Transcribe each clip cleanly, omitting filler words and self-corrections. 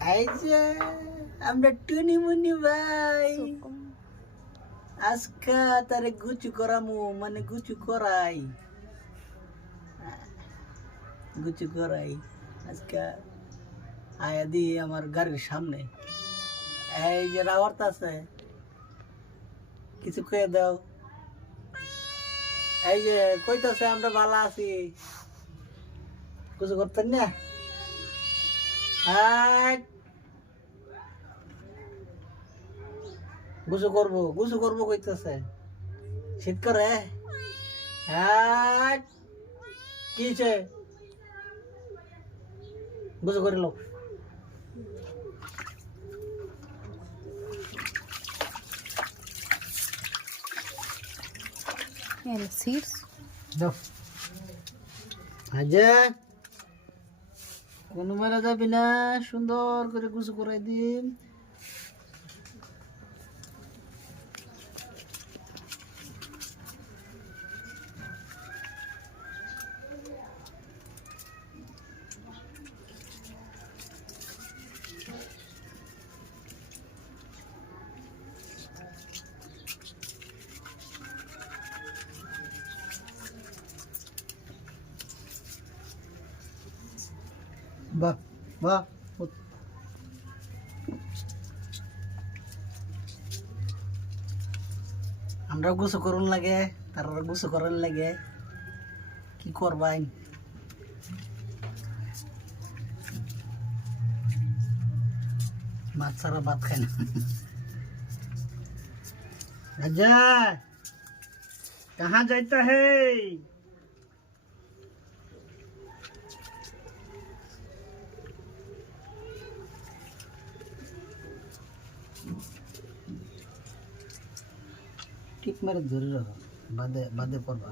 এই যে আমরা টুনি মুনি ভাই আজকে তারে গুচু করামু মানে গুচু করাই আজকে আয়া দি আমার গাড়ির সামনে এই যে রাওয়ার্ত আছে কিছু খেয়ে দাও এই যে কইতাছে আমরা ভালো আছি কিছু করতেন না গুছু করবো কইতেছে শীত করে কি গুছু করে লোক seeds. দাও আজে কোনো মারা যাবি না সুন্দর করে গুছু করাই দিন বাহ বাহ আমরা গোসল করুন লাগে তারা গোসল করার লাগে কি করবাই মাছ ছাড়া ভাত খায় না আচ্ছা कहाँ जाता है টিপ মারে ধরে রাখো বাদে বাদে পড়বা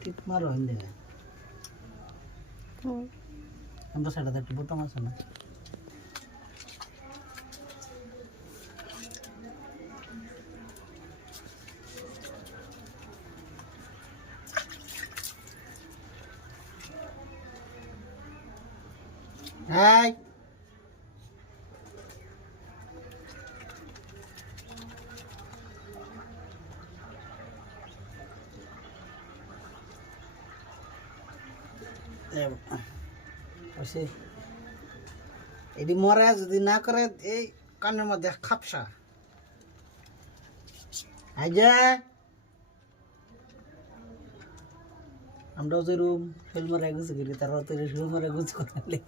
টিপ মারো হইলে আমরা সাইডে একটু বোতাম আছে না হাই এটি মরে যদি না করে এই কানের মধ্যে খাপসা আমরা যে রুম ফেল মারা গুছ করি তারা তো রুম মারা গুছ করে